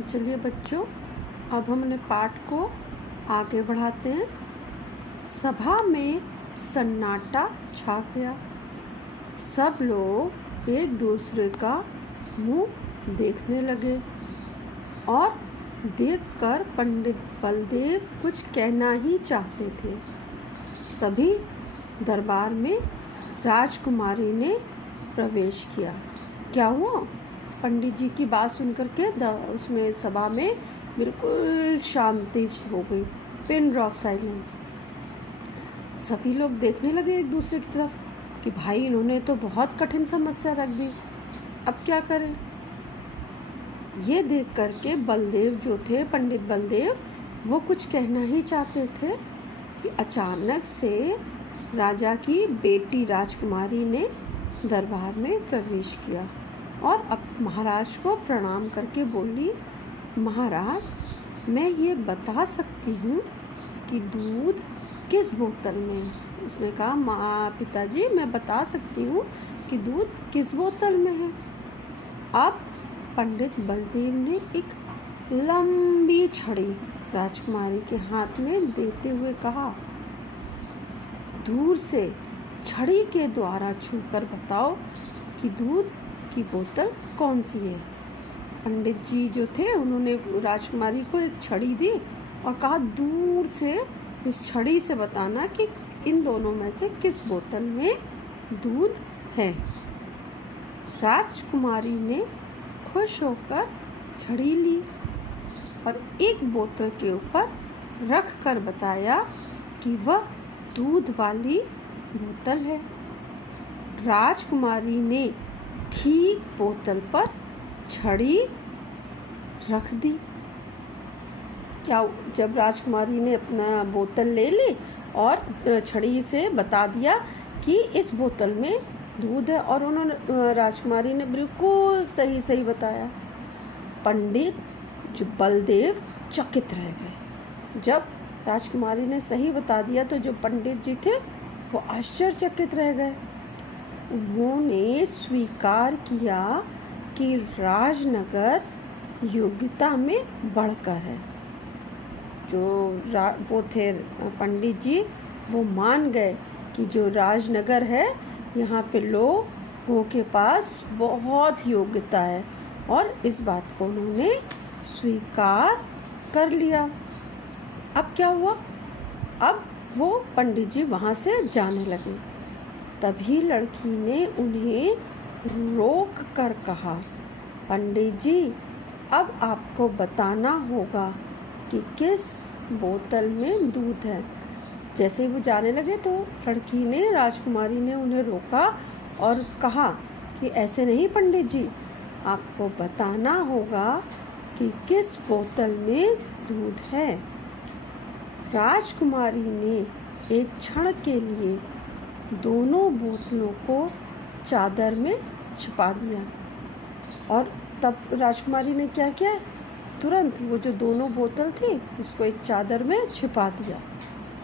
तो चलिए बच्चों, अब हम अपने पाठ को आगे बढ़ाते हैं। सभा में सन्नाटा छा गया। सब लोग एक दूसरे का मुंह देखने लगे और देखकर पंडित बलदेव कुछ कहना ही चाहते थे। तभी दरबार में राजकुमारी ने प्रवेश किया। क्या हुआ? पंडित जी की बात सुनकर के उसमें सभा में बिल्कुल शांति हो गई, पिन ड्रॉप साइलेंस। सभी लोग देखने लगे एक दूसरे की तरफ कि भाई इन्होंने तो बहुत कठिन समस्या रख दी, अब क्या करें। ये देख करके बलदेव जो थे, पंडित बलदेव, वो कुछ कहना ही चाहते थे कि अचानक से राजा की बेटी राजकुमारी ने दरबार में प्रवेश किया और अब महाराज को प्रणाम करके बोली, महाराज, मैं ये बता सकती हूँ कि दूध किस बोतल में है। उसने कहा, माँ पिताजी, मैं बता सकती हूँ कि दूध किस बोतल में है। अब पंडित बलदेव ने एक लंबी छड़ी राजकुमारी के हाथ में देते हुए कहा, दूर से छड़ी के द्वारा छूकर बताओ कि दूध की बोतल कौन सी है। पंडित जी जो थे उन्होंने राजकुमारी को एक छड़ी दी और कहा, दूर से इस छड़ी से बताना कि इन दोनों में से किस बोतल में दूध है। राजकुमारी ने खुश होकर छड़ी ली और एक बोतल के ऊपर रख कर बताया कि वह दूध वाली बोतल है। राजकुमारी ने ठीक बोतल पर छड़ी रख दी। क्या जब राजकुमारी ने अपना बोतल ले ली और छड़ी से बता दिया कि इस बोतल में दूध है और उन्होंने राजकुमारी ने बिल्कुल सही बताया। पंडित जो बलदेव चकित रह गए। जब राजकुमारी ने सही बता दिया तो जो पंडित जी थे वो आश्चर्यचकित रह गए। उन्होंने स्वीकार किया कि राजनगर योग्यता में बढ़कर है। जो वो थे पंडित जी, वो मान गए कि जो राजनगर है यहाँ पे लोगों के पास बहुत योग्यता है और इस बात को उन्होंने स्वीकार कर लिया। अब क्या हुआ? अब वो पंडित जी वहाँ से जाने लगे। तभी लड़की ने उन्हें रोक कर कहा, पंडित जी, अब आपको बताना होगा कि किस बोतल में दूध है। जैसे ही वो जाने लगे तो लड़की ने, राजकुमारी ने उन्हें रोका और कहा कि ऐसे नहीं पंडित जी, आपको बताना होगा कि किस बोतल में दूध है। राजकुमारी ने एक क्षण के लिए दोनों बोतलों को चादर में छिपा दिया और तब राजकुमारी ने क्या किया, तुरंत वो जो दोनों बोतल थी उसको एक चादर में छिपा दिया,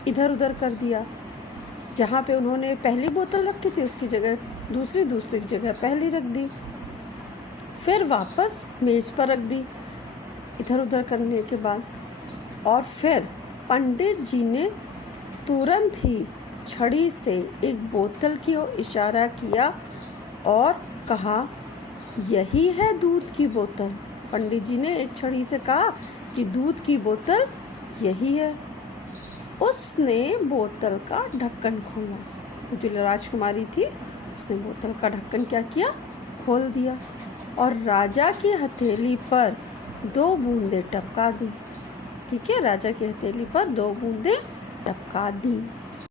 इधर उधर कर दिया। जहाँ पे उन्होंने पहली बोतल रखी थी उसकी जगह दूसरी जगह पहली रख दी, फिर वापस मेज पर रख दी इधर उधर करने के बाद। और फिर पंडित जी ने तुरंत ही छड़ी से एक बोतल की ओर इशारा किया और कहा, यही है दूध की बोतल। पंडित जी ने एक छड़ी से कहा कि दूध की बोतल यही है। उसने बोतल का ढक्कन खोला। जो राजकुमारी थी उसने बोतल का ढक्कन क्या किया, खोल दिया और राजा की हथेली पर 2 बूंदें टपका दी। ठीक है, राजा की हथेली पर 2 बूंदें टपका दी।